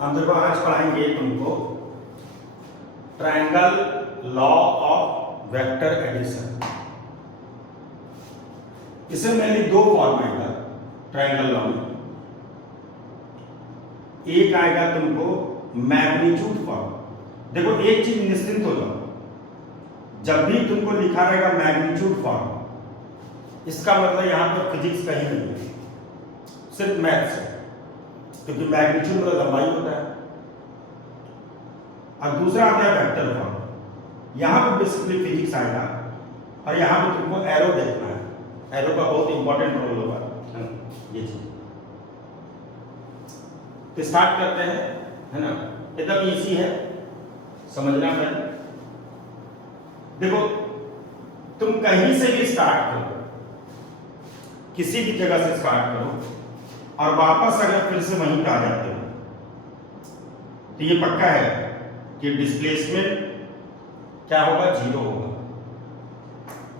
हम देखो आज पढ़ाएंगे तुमको triangle law of vector addition. इसे मेनली दो फॉर्म आएगा ट्रायंगल लॉ में। एक आएगा तुमको मैग्नीट्यूड फॉर्म। देखो एक चीज निश्चिंत हो जाओ, जब भी तुमको लिखा रहेगा मैग्नीट्यूड फॉर्म, इसका मतलब यहां पर फिजिक्स कहीं नहीं है, सिर्फ मैथ्स है, क्योंकि मैग्नीट्यूड मतलब लंबाई होता है। और दूसरा आता है वेक्टर फॉर्म। यहां पर बेसिकली फिजिक्स आएगा और यहां पे तुमको एरो देखना है। एरो का बहुत इंपॉर्टेंट रोल होगा ये चीज। तो स्टार्ट करते हैं, है ना। एकदम इजी है, समझना पहले। देखो तुम कहीं से भी स्टार्ट करो, किसी भी जगह से स्टार्ट करो और वापस अगर फिर से वहीं पे आ जाते हो तो ये पक्का है कि डिस्प्लेसमेंट क्या होगा, जीरो होगा।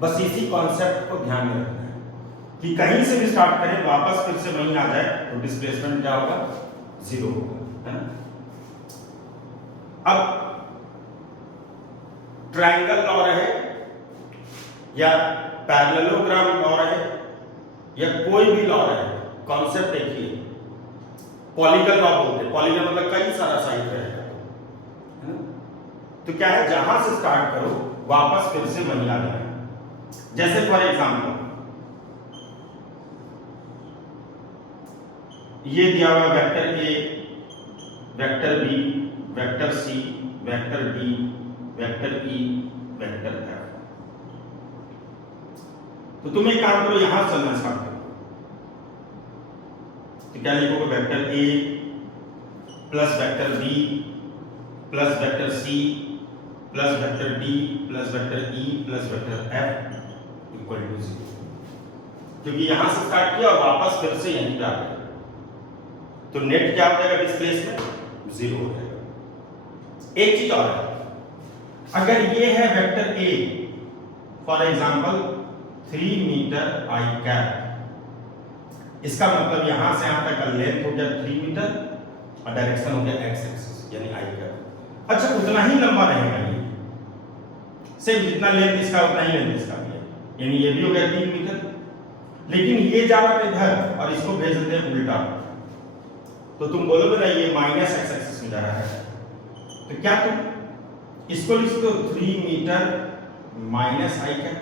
बस इसी कॉन्सेप्ट को ध्यान में रखना है कि कहीं से भी स्टार्ट करें, वापस फिर से वहीं आ जाए तो डिस्प्लेसमेंट क्या होगा, जीरो होगा, है ना। अब ट्रायंगल लॉ रहे या पैरेललोग्राम लॉ रहे या कोई भी लॉ रहे, कॉन्सेप्ट एक ही है। पॉलीगन लॉ बोलते हैं। पॉलीगन मतलब कई सारा साइड रहेगा, है ना। तो क्या है, जहां से स्टार्ट करो वापस फिर से वहीं आ जाए। जैसे फॉर एग्जांपल ये दिया हुआ vector A, vector B, vector C, vector D, vector E, vector F. तो तुम एक काम करो, यहां चलना स्टार्ट करो। तो क्या लिखोगे, vector A plus vector B plus vector C plus vector D plus vector E plus vector F equal to 0। क्योंकि यहां से स्टार्ट किया और वापस फिर से यहीं पे आ गए तो नेट क्या हो जाएगा, डिस्प्लेसमेंट 0 हो जाएगा। एक चीज और है, अगर ये है vector A, for example 3 metre I cap, इसका मतलब यहां से यहां तक का लेंथ हो गया 3 मीटर और डायरेक्शन हो गया एक्स एक्सिस यानी आई कैप। अच्छा, उतना ही लंबा रहेगा ये, सिर्फ जितना लेंथ इसका उतना ही लेंथ इसका भी है, यानी ये भी हो गया 3 मीटर। लेकिन ये जा रहा है इधर और इसको भेज देते हैं उल्टा, तो तुम बोलोगे ना ये माइनस एक्स एक्सिस में जा रहा है। तो क्या तुम इसको लिख दो 3 मीटर माइनस आई कैप,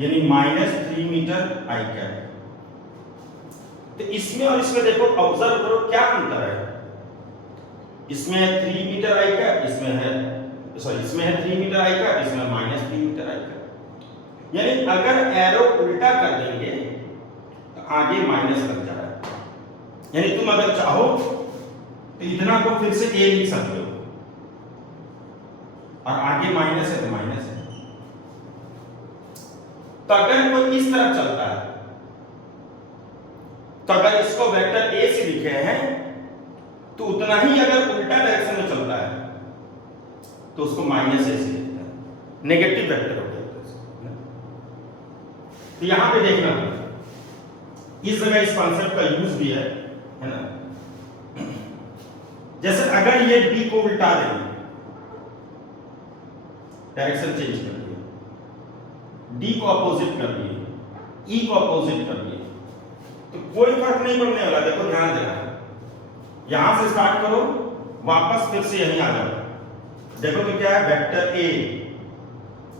यानी माइनस 3 मीटर आई कैप। तो इसमें और इसमें देखो, ऑब्जर्व करो क्या अंतर है। इसमें है 3 मीटर आई कैप, इसमें है इसमें है 3 मीटर आई कैप, इसमें माइनस 3 मीटर आई कैप। यानी अगर एरो उल्टा कर देंगे तो आगे माइनस लग जा रहा है। यानी तुम अगर चाहो तो इतना को फिर से ए लिख सकते हो और आगे माइनस है तो माइनस है। तो अगर कोई इस तरफ चलता है तो अगर इसको वेक्टर ए से लिखे हैं तो उतना ही अगर उल्टा डायरेक्शन में चलता है तो उसको माइनस ए से लिखते हैं, नेगेटिव वेक्टर हो गया। तो यहां पे देखना, इस जगह इस कॉन्सेप्ट का यूज भी है ना। जैसे अगर ये बी को उल्टा देंगे, डायरेक्शन चेंज कर दिया, डी को अपोजिट कर दिए, ई को अपोजिट कर दिए, तो कोई फर्क नहीं पड़ने वाला। देखो ध्यान देना, यहां से स्टार्ट करो वापस फिर से यहीं आ जाओ। देखो तो क्या है, वेक्टर ए,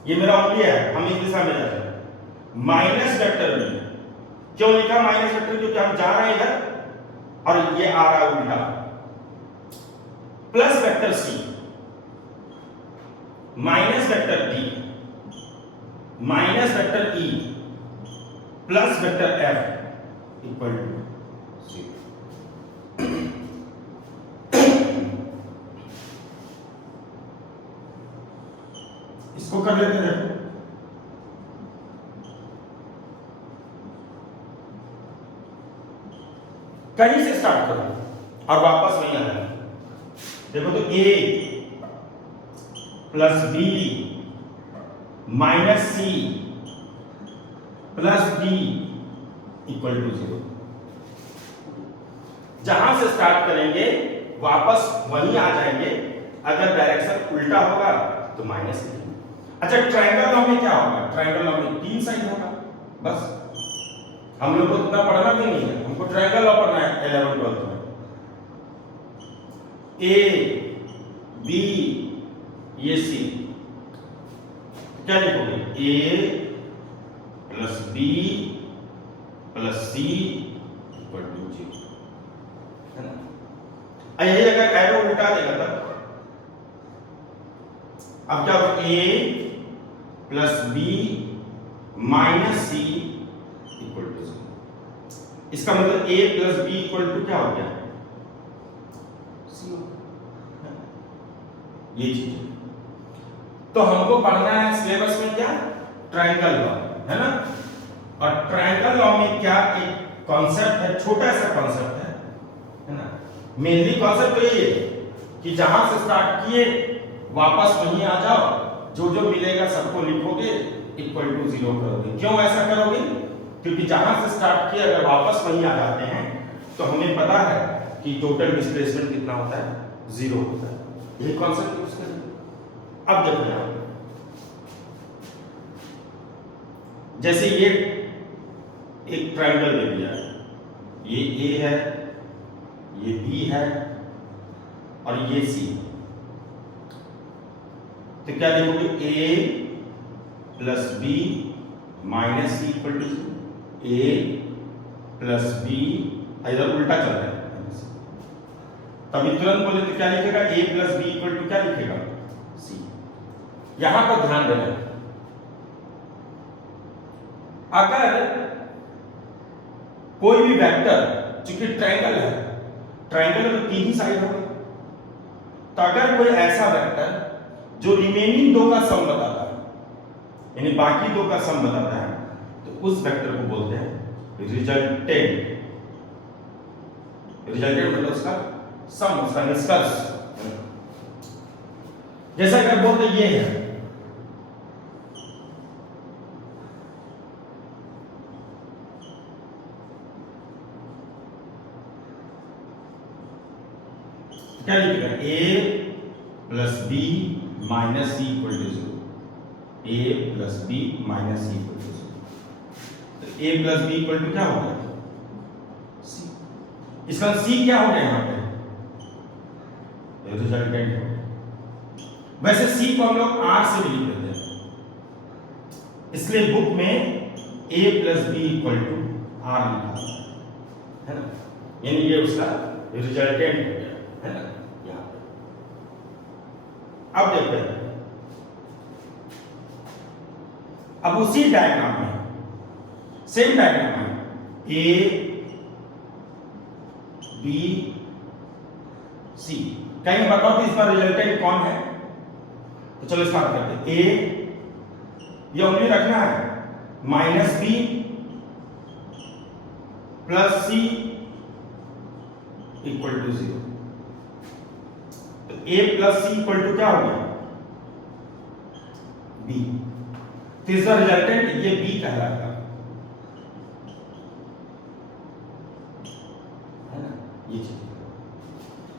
ये मेरा उंगली है, हम इस दिशा में जा रहे हैं, माइनस वेक्टर बी। क्यों लिखा माइनस वेक्टर, क्योंकि हम जा रहे हैं इधर और ये आ रहा है उल्टा, plus vector C minus vector D minus vector E plus vector F equal to 0। इसको कर लेते हैं। कहीं से स्टार्ट करो और वापस वहीं आ जाए। देखो तो A plus B minus C plus D equal to 0। जहां से स्टार्ट करेंगे वापस वहीं आ जाएंगे। अगर डायरेक्शन उल्टा होगा तो माइनस लिखेंगे। अच्छा, ट्रायंगल लॉ में क्या होगा? ट्रायंगल लॉ में 3 साइड होगा बस। हम लोग को इतना पढ़ना भी नहीं है, हमको ट्रायंगल लॉ पढ़ना है 11 12 में। ए बी ये सी, क्या लिखोगे? A plus B plus C equal to 0, है ना? यही अगर एरो उल्टा देगा तब अब क्या होगा? A plus B minus C equal to 0। इसका मतलब A plus B equal to क्या हो गया? सी। ये चीज तो हमको पढ़ना है सिलेबस में क्या? ट्रायंगल लॉ, है ना? और ट्रायंगल लॉ में क्या एक कॉन्सेप्ट है, छोटा सा कॉन्सेप्ट है ना? मेनली कॉन्सेप्ट तो ये है कि जहां से स्टार्ट किए वापस वहीं आ जाओ, जो जो मिलेगा सबको लिखोगे, इक्वल टू 0 करोगे। क्यों ऐसा करोगे? क्योंकि जहां से स्टार्ट किए अगर वापस वहीं आ जाते हैं तो हमें पता है कि टोटल डिस्प्लेसमेंट कितना होता है? 0 होता है। यही कॉन्सेप्ट यूज करेंगे। अब देखो यहां जैसे ये एक ट्रायंगल दे दिया है, ये ए है, ये बी है और ये सी। तो क्या लिखोगे? A plus B minus C equal to A plus B, इधर उल्टा चल रहा है तभी तुरंत बोले तो क्या लिखेगा? A plus B equal to क्या लिखेगा? सी। यहां पर ध्यान देना, अगर कोई भी वेक्टर, चूंकि ट्रायंगल है, ट्रायंगल में 3 ही साइड होगा, तो अगर कोई ऐसा वेक्टर जो रिमेनिंग 2 का सम बताता है, यानी बाकी 2 का सम बताता है, तो उस वेक्टर को बोलते हैं रिजल्टेंट। रिजल्टेंट मतलब उसका सम, उसका निष्कर्ष। जैसा कि बोलते ये है, क्या लिखेगा? A plus B minus C equal to 0। A plus B minus C equal to 0। तो A plus B equal to क्या हो गया? सी। इसका सी क्या हो गया यहां पे? रिजल्टेंट हो गया। वैसे सी को हम लोग आर से भी लिख देते हैं, इसलिए बुक में A plus B equal to R लिखा है ना, यानी ये उसका रिजल्टेंट हो गया, है ना? यहां पे अब देखते हैं, अब उसी डायग्राम में, सेम डायग्राम में ए बी सी, कहीं बताओ कि इसका रिजल्टेंट कौन है? तो चलो स्टार्ट करते हैं। ए ये उंगली रखना है, minus B plus C equal to 0। तो A plus C equal to क्या हो गया? बी। तीसरा रिजल्टेंट ये बी कहलाएगा, है ना? ये चीज।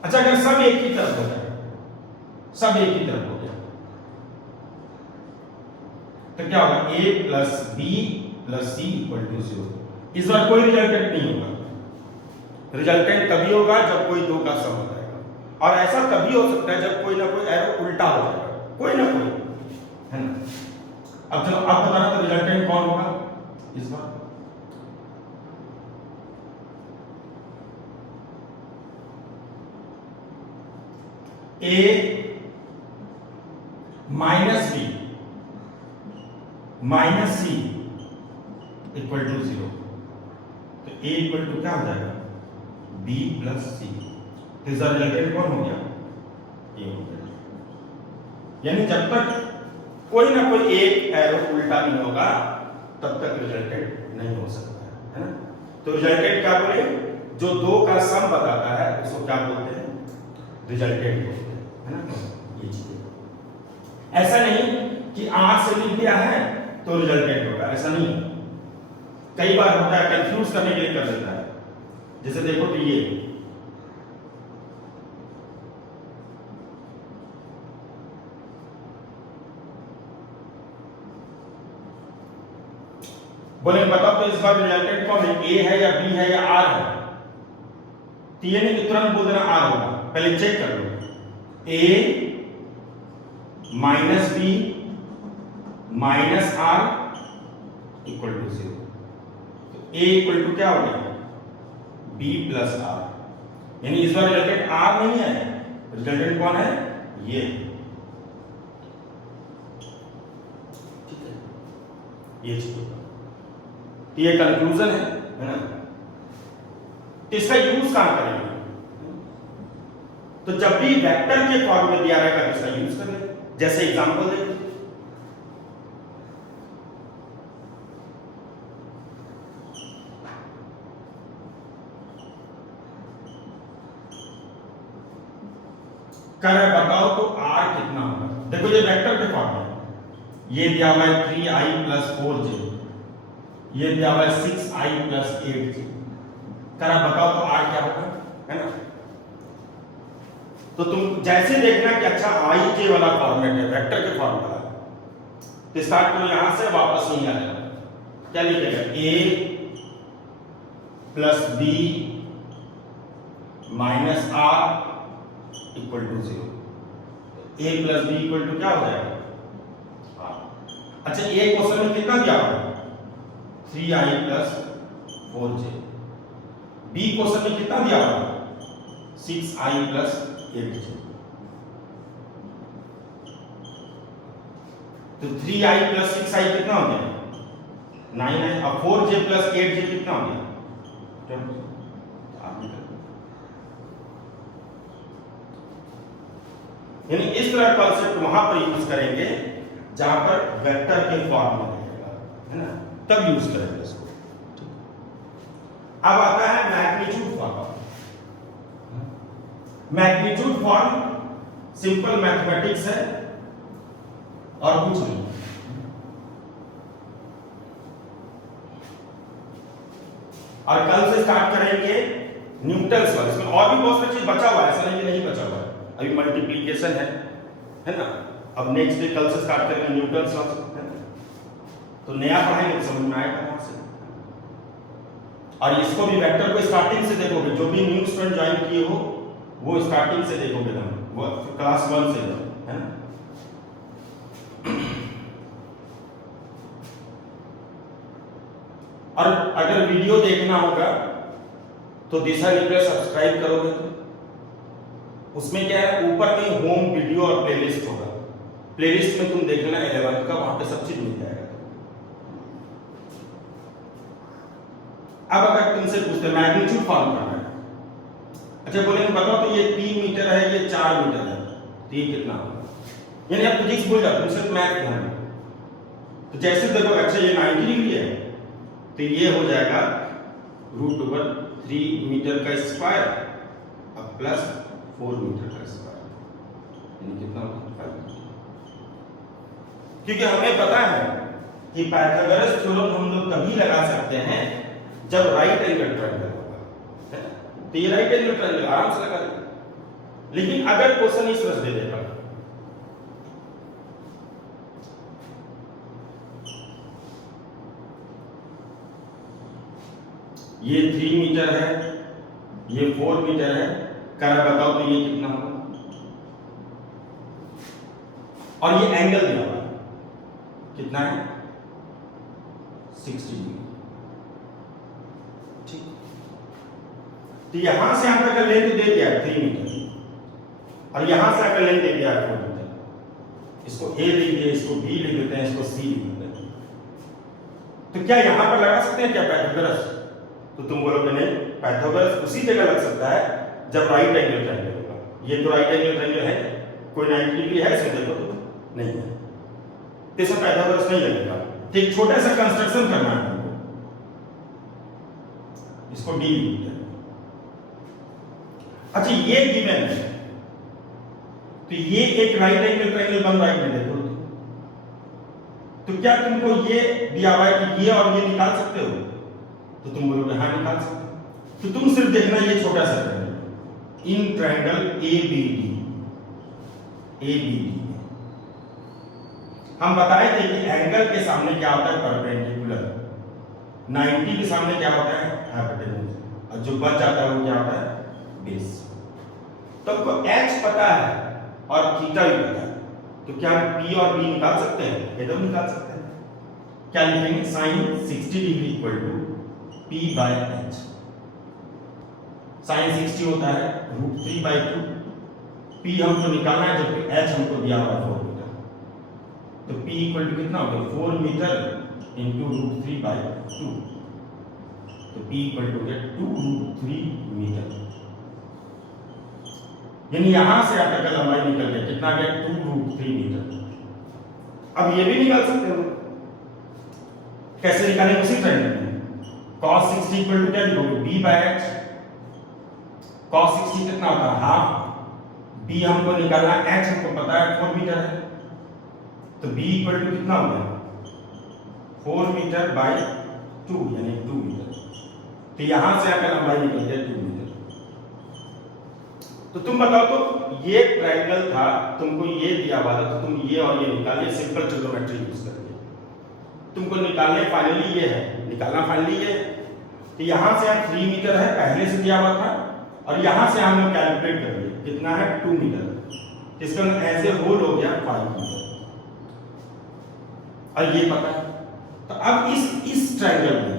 अच्छा, अगर सब एक ही तरफ हो जाए, सब एक ही तरफ हो गया, तो क्या होगा? A plus B plus C equal to 0। इस बार कोई रिजल्टेंट नहीं होगा। रिजल्टेंट तभी होगा जब कोई 2 का सम हो जाएगा, और ऐसा तभी हो सकता है जब कोई ना कोई एरो उल्टा हो जाएगा, कोई ना कोई, है ना? अब चलो, अब बताना तो रिजल्टेंट कौन होगा इस बार? A minus B minus C equal to 0। तो ए इक्वल टू क्या हो जाएगा? B plus C. तो इसका रिजल्टेंट कौन हो गया? ए हो गया। यानी जब तक कोई ना कोई एक एरो उल्टा नहीं होगा तब तक रिजल्टेंट नहीं हो सकता है ना? तो रिजल्टेंट क्या बोले? जो 2 का सम बताता है उसको क्या बोलते हैं? रिजल्टेंट बोलते हैं, है ना? ये चीज। ऐसा नहीं कि आर से लिख दिया है तो रिजल्टेंट होगा, ऐसा नहीं। कई बार होता है, कंफ्यूज करने के लिए कर देता है। जैसे देखो तो ये बोले बताओ तो इस बार रिजल्टेंट कौन है, ए है या बी है या आर है? तो ये नहीं कि तुरंत बोल देना आर होगा, पहले चेक कर लो। A minus B minus R equal to 0। तो ए इक्वल टू क्या हो गया, बी प्लस आर, यानी इस बार रिजल्टेंट आर नहीं है, रिजल्टेंट कौन है, ये। ठीक है, ये चीज, ये कंक्लूजन है ना। तो इसका यूज कहां करेंगे, तो जब भी वेक्टर के फॉर्म में दिया रहेगा तो इसका यूज करेंगे। जैसे एग्जांपल देखिए, कर बताओ तो आर कितना होगा। देखो ये वेक्टर के फॉर्म में, ये दिया हुआ है 3i + 4j, ये दिया हुआ है 6i + 8j। करा बताओ तो आर क्या होगा, है ना। तो तुम जैसे देखना कि अच्छा आई जे वाला फॉर्मेट है, वेक्टर के फॉर्म का, तो स्टार्ट करो यहां से, वापस नहीं आ जाएगा। क्या लिखेगा, a + b - r = 0। a + b = क्या हो जाएगा, r। अच्छा ए क्वेश्चन में कितना दिया हुआ है, 3i + 4j। बी क्वेश्चन में कितना दिया हुआ है, 6i + 8j। तो 3i + 6i कितना हो गया, 9i। अब 4j + 8j कितना हो गया, 10। यानी इस तरह कॉन्सेप्ट वहां पर यूज करेंगे जहां पर वेक्टर के फॉर्म में रहेगा, है ना, तब यूज करेंगे इसको। अब आता है magnitude form. Magnitude form simple mathematics है और कुछ नहीं। और कल से स्टार्ट करेंगे न्यूटन्स लॉ। इसमें और भी बहुत सारी चीज बचा हुआ है, ऐसा नहीं कि नहीं बचा हुआ है। अभी मल्टीप्लिकेशन है ना। अब नेक्स्ट डे कल से स्टार्ट करेंगे न्यूटन्स लॉ, है ना। तो नया पढ़ाएंगे तो समझ में आएगा वहां से। और इसको भी वेक्टर को स्टार्टिंग से देखोगे, जो भी न्यू स्टूडेंट ज्वाइन किए हो वो स्टार्टिंग से देखोगे ना, वो क्लास 1 से, है ना। और अगर वीडियो देखना होगा तो दिशा निर्देश सब्सक्राइब करोगे तो उसमें क्या है, ऊपर में होम वीडियो और प्लेलिस्ट होगा। प्लेलिस्ट में तुम देख लेना 11th का, वहां पे सब चीज मिल जाएगा। अब अगर तुमसे पूछते मैग्नीट्यूड फॉर्म करना है, अच्छा बोलेंगे बताओ तो ये 3 मीटर है, ये 4 मीटर है, तो ये कितना होगा। यानी आप फिजिक्स भूल जाओ, तुमसे मैथ ध्यान दो। तो जैसे देखो अच्छा ये 90 डिग्री है, तो ये हो जाएगा √3 मीटर का स्क्वायर अब प्लस 4 मीटर का स्क्वायर, यानी कितना होगा 5। क्योंकि हमें पता है कि पाइथागोरस थ्योरम हम लोग तभी लगा सकते हैं जब राइट एंगल ट्रायंगल होगा, तो ये राइट एंगल ट्रायंगल आराम से लगा देंगे। लेकिन अगर क्वेश्चन इस तरह दे देगा, ये 3 मीटर है, ये 4 मीटर है, कर बताओ तो ये कितना होगा। और ये एंगल दिया हुआ है कितना है, 60 डिग्री। ठीक, तो यहां से यहां तक लेंथ दे दिया है 3 मीटर, और यहां से आकर लेंथ दे दिया है 4 मीटर। इसको ए लिख दिए, इसको बी लिख देते हैं, इसको सी लिख देते हैं। तो क्या यहां पर लगा सकते हैं क्या पाइथागोरस, तो तुम बोलोगे नहीं, पाइथागोरस उसी जगह लग सकता है जब राइट एंगल ट्रायंगल होगा। ये तो राइट एंगल ट्रायंगल है, कोई 90 डिग्री है इसमें, देखो तो नहीं है, तो इसमें पाइथागोरस नहीं लगेगा। ठीक, छोटा सा कंस्ट्रक्शन करना है हमको, इसको डी लिखते हैं। अच्छा ये गिवन है, तो ये एक राइट एंगल ट्रायंगल बन रहा है, देखो तो क्या तुमको ये दिया हुआ है कि ये और ये निकाल सकते हो, तो तुम बोलोगे हाँ निकाल सकते हो। तो तुम सिर्फ देखना ये छोटा सा ट्रायंगल, इन ट्रायंगल ABD, हम बताए थे कि एंगल के सामने क्या होता है, परपेंडिकुलर। 90 के सामने क्या होता है, हाइपोटेन्यूज, और जो बच जाता है वो क्या होता है, बेस। तो आपको h पता है और थीटा भी पता है, तो क्या हम p और b निकाल सकते हैं, एकदम निकाल सकते हैं। क्या लिखेंगे, sin 60 degree equal to p by h। sin 60 होता है √3/2, p हमको निकालना है जबकि h हमको दिया हुआ है 4 मीटर, तो p इक्वल टू कितना हो गया, 4 मीटर इंटू √3/2, तो p इक्वल टू हो गया 2√3 मीटर। यानी यहां से यहाँ तक का लंबाई निकल गया, कितना गया, 2√3 मीटर। अब ये भी निकाल सकते हो, कैसे निकालेंगे, उसी ट्रायंगल में cos 60 इक्वल टू क्या लिखोगे, b बाय h। cos 60 कितना होता है, हाफ, b हमको निकालना है, h हमको पता है 4 मीटर है, तो b इक्वल टू कितना हो गया, 4 मीटर बाय 2 यानी 2 मीटर। तो यहां से आकर लंबाई निकल गया 2 मीटर। तो तुम बताओ, तो ये ट्रायंगल था, तुमको ये दिया हुआ था, तो तुम ये और ये निकालिए सिंपल ट्रिग्नोमेट्री यूज करके। तुमको निकालने फाइनली ये है, निकालना फाइनली ये है। तो यहां से हम 3 मीटर है, पहले से दिया हुआ था, और यहां से हम लोग कैलकुलेट कर लिए कितना है, 2 मीटर। इसका एज ए होल हो गया 5 मीटर, और ये पता है। तो अब इस ट्रायंगल में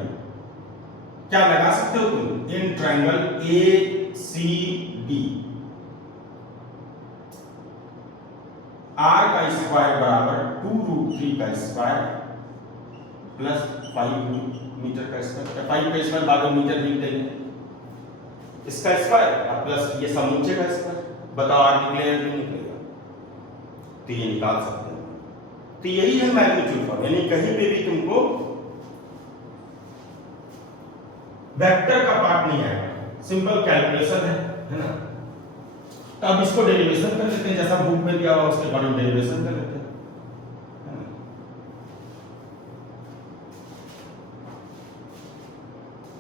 क्या लगा सकते हो तुम, इन ट्रायंगल ACD r का स्क्वायर बराबर 2√3 का स्क्वायर प्लस 5 मीटर का स्क्वायर, 5 का स्क्वायर बाद में मीटर लिख देंगे, इसका स्क्वायर और प्लस ये समुच्चय का स्क्वायर। बताओ r निकलेगा नहीं निकलेगा, तो ये निकाल सकते हैं। तो यही है मैग्नीट्यूड फॉर्म, यानी कहीं पे भी तुमको वेक्टर का पार्ट नहीं आएगा, सिंपल कैलकुलेशन है ना। तो अब इसको डेरिवेशन कर लेते हैं, जैसा बुक में दिया हुआ उसके अकॉर्डिंग डेरिवेशन कर लेते हैं।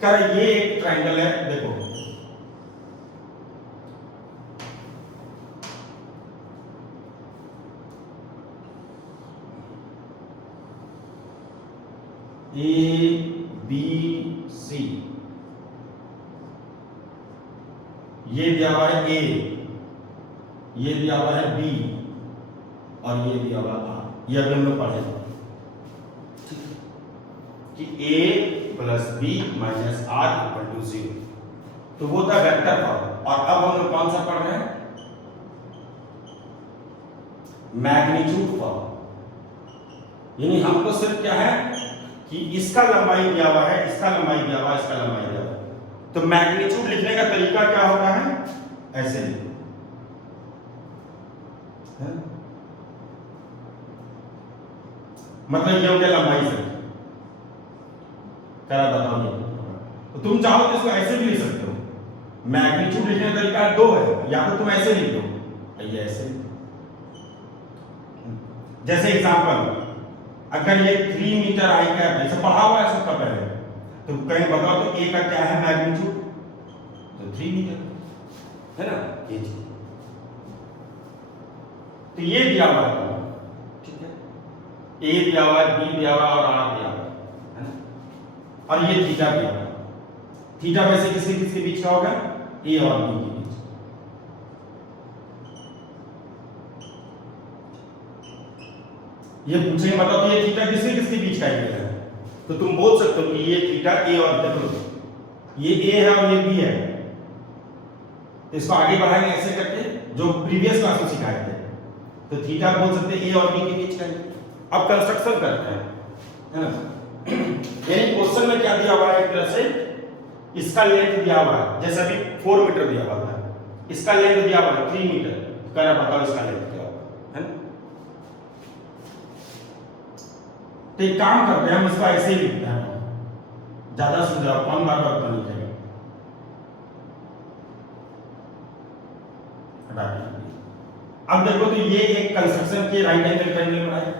कर ये एक ट्रायंगल है, देखो ABC, ये दिया हुआ है A, ये दिया हुआ है B, और ये दिया हुआ R। ये अभी हम लोग पढ़े कि A plus B minus R equal to 0, तो वो था वेक्टर फॉर्म। और अब हम लोग कौन सा पढ़ रहे हैं, मैग्नीट्यूड फॉर्म। यानी हमको सिर्फ क्या है कि इसका लंबाई दिया हुआ है, इसका लंबाई दिया हुआ है, इसका लंबाई दिया हुआ है, तो मैग्नीट्यूड लिखने का तरीका क्या होता है, ऐसे लिखो, मतलब ये हो गया लंबाई से करा, बताओ ये। तो तुम चाहो तो इसको ऐसे भी लिख सकते हो, मैग्नीट्यूड लिखने का तरीका दो है, या तो तुम ऐसे लिख दो, ये ऐसे। जैसे एग्जांपल, अगर ये 3 मीटर आई कैप ऐसे पढ़ा हुआ है सबका पहले, तो कहीं बताओ तो ए का क्या है मैग्नीट्यूड, तो 3 मीटर है ना, ये चीज। तो ये दिया हुआ है, ठीक है, ए दिया हुआ है, बी दिया हुआ है और आर दिया हुआ है ना, और ये थीटा दिया हुआ है। थीटा वैसे किसके किसके बीच का होगा, ए और बी के बीच। ये पूछेंगे बताओ तो ये थीटा किसके किसके बीच का एंगल है, तो तुम बोल सकते हो कि ये थीटा ए और, देखो ये ए है और ये बी है, इसको आगे बढ़ाएंगे ऐसे करके जो प्रीवियस क्लास में सिखाए थे, तो थीटा बोल सकते हैं ए और बी के बीच का एंगल। अब कंस्ट्रक्शन करते हैं, है ना। यानी क्वेश्चन में क्या दिया हुआ है, एक तरह से इसका लेंथ दिया हुआ है, जैसे अभी 4 मीटर दिया हुआ था, इसका लेंथ दिया हुआ है 3 मीटर, कह रहा बताओ इसका लेंथ क्या होगा, है ना। तो एक काम करते हैं, हम इसको ऐसे ही लिखते हैं, ज्यादा समझाओ, कौन बार बार तो लिखेगा। अब देखो तो ये एक कंस्ट्रक्शन के राइट एंगल ट्रायंगल बनाए,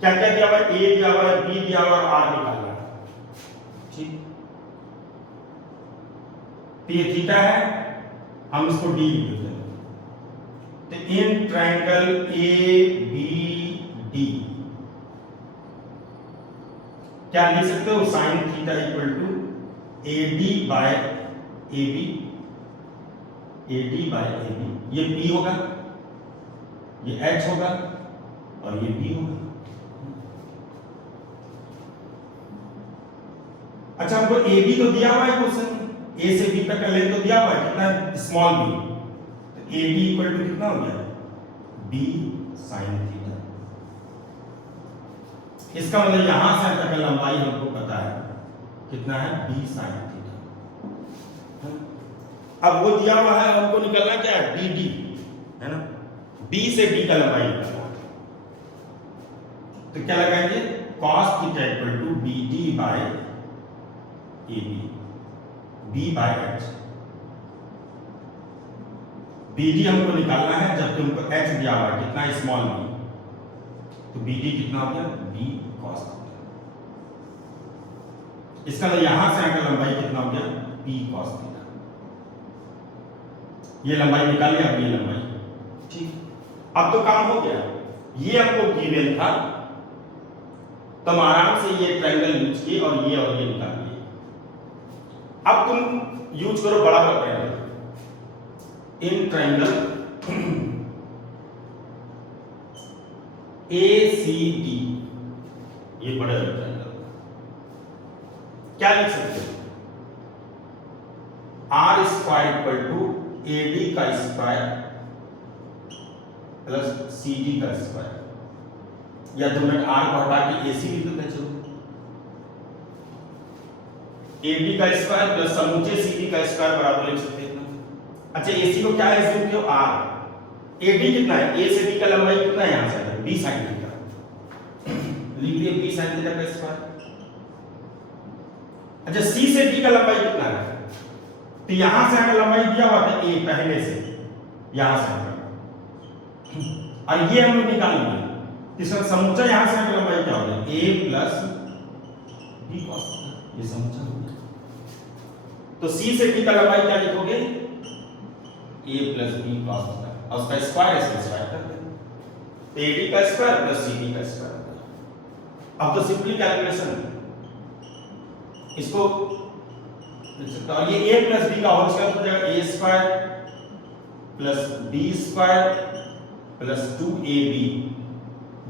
क्या क्या दिया हुआ है, ए दिया हुआ है, बी दिया हुआ है, आर निकालना है, ठीक। तो ये थीटा है, हम इसको डी लिख देते हैं। तो in triangle A B D क्या लिख सकते हो, sine theta equal to AD by AB, AD by AB, ये P होगा, ये H होगा और ये B होगा। अच्छा हमको AB तो दिया हुआ है क्वेश्चन, A से B तक का लेंथ तो दिया हुआ है, कितना है, स्मॉल b, तो AB इक्वल टू कितना हो गया, B साइन थीटा। इसका मतलब यहां से तक का लंबाई हमको पता है कितना है, B साइन थीटा। अब वो दिया हुआ है, हमको निकलना क्या है, BD है ना, B से D का लंबाई निकलना, तो क्या लगाएंगे, cos theta equal to BD by AB, B by H। BD हमको निकालना है जबकि हमको H दिया हुआ है कितना, स्मॉल b, तो BD कितना हो गया, B cos थीटा। इसका मतलब यहां से आकर लंबाई कितना हो गया, P cos थीटा। ये लंबाई निकाल लिया, अब ये लंबाई, ठीक। अब तो काम हो गया, ये हमको गिवन था, तो हम आराम से ये ट्रायंगल यूज किए और ये निकाल लिए। अब तुम यूज करो बड़ा वाला ट्रायंगल, इन ट्रायंगल ACD, ये बड़ा ट्रायंगल, क्या लिख सकते हो, R square equal to AD का स्क्वायर प्लस CD का स्क्वायर, या 2 मिनट R को हटा के AC लिख देते, चलो AD का स्क्वायर प्लस समूचे CD का स्क्वायर बराबर लिख सकते हैं। अच्छा AC को क्या एज्यूम किया, R, AD कितना है, A से B का लंबाई कितना है, यहां से B sin थीटा, लिख दिए B sin थीटा का स्क्वायर। अच्छा C से D का लंबाई कितना है, तो यहां से आकर लंबाई दिया हुआ था A पहले से, यहां से आकर, और ये हम लोग निकाल लिए, इसका समूचा यहां से आकर लंबाई क्या हो गया, A plus B cos theta, ये समूचा हो गया। तो C से D का लंबाई क्या लिखोगे, A plus B cos theta, और उसका स्क्वायर इसका स्क्वायर कर दें, तो AD का स्क्वायर प्लस CD का स्क्वायर। अब तो सिंपली कैलकुलेशन, इसको और ये A प्लस B का होल स्क्वायर हो जाएगा, A square plus B square plus 2AB,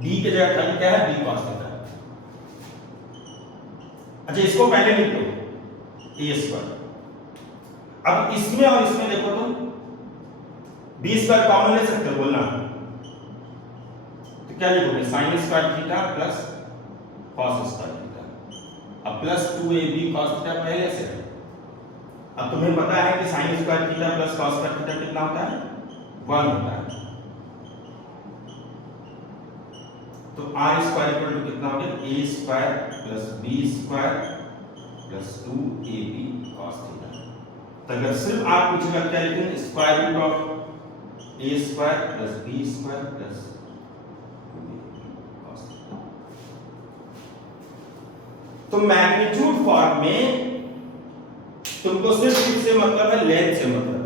B की जगह खाली क्या है, B cos थीटा। अच्छा इसको पहले लिख दो, A स्क्वायर। अब इसमें और इसमें देखो तो B स्क्वायर कॉमन ले सकते हो, बोलना, तो क्या लिखोगे, sine square theta plus cos square theta, अब प्लस 2AB cos थीटा पहले से है। अब तुम्हें पता है कि sine square theta plus cos square theta कितना होता है, 1 होता है, तो R स्क्वायर इक्वल टू कितना हो गया, A square plus B square plus 2AB cos theta. तो अगर सिर्फ आप पूछेगा क्या लिखेंगे, square root of A square plus B square plus 2AB cos theta. तो मैग्नीट्यूड फॉर्म में तुमको सिर्फ किससे मतलब है, लेंथ से मतलब है।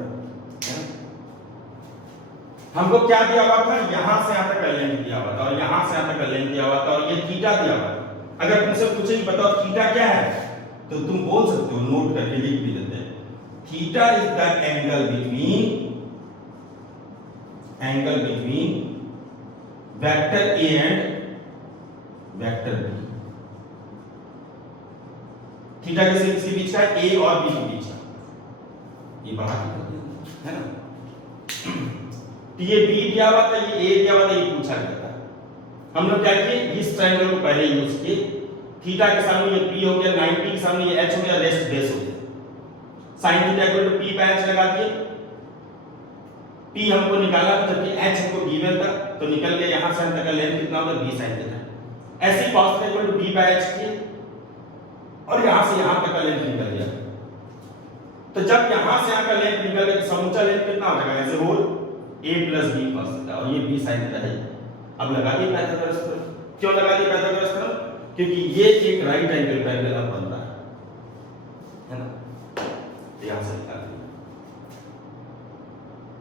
हमको क्या दिया हुआ था, यहां से यहां तक का लेंथ दिया हुआ था, और यहां से यहां तक का लेंथ दिया हुआ था, और ये थीटा दिया हुआ था। अगर तुमसे पूछे कि बताओ थीटा क्या है, तो तुम बोल सकते हो, नोट करके लिख भी देते हैं, theta is the angle between vector A and vector B। Theta किसके बीच का है, A और B के बीच का, ये बाहर है ना, तो ये B दिया हुआ था, ये A दिया हुआ था, ये पूछा गया था। हम लोग क्या किए, इस ट्रायंगल को पहले यूज किए, थीटा के सामने ये P हो गया, 90 के सामने ये H हो गया, रेस्ट बेस हो गया, sine theta equal to P by H लगा दिए, P हमको निकाला जबकि H हमको गिवन था, तो निकल गया, यहां से हम तक का लेंथ कितना होगा, B sin थीटा। ऐसे cos theta equal to B by H किए, और यहां से यहां तक का लेंथ निकल गया। तो जब यहां से यहां का लेंथ निकल गया, तो समूचा लेंथ कितना हो जाएगा, ऐसे whole A plus B cos theta, और ये B sin थीटा है। अब लगा दिए पाइथागोरस थ्योरम। क्यों लगा दिए पाइथागोरस थ्योरम, क्योंकि ये एक राइट एंगल ट्रायंगल अब बन रहा है ना, यहां से निकाल दिया।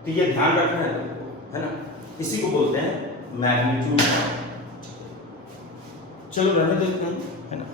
तो ये ध्यान रखना है ना, इसी को बोलते हैं मैग्नीट्यूड। चलो रहने देते हैं, है ना।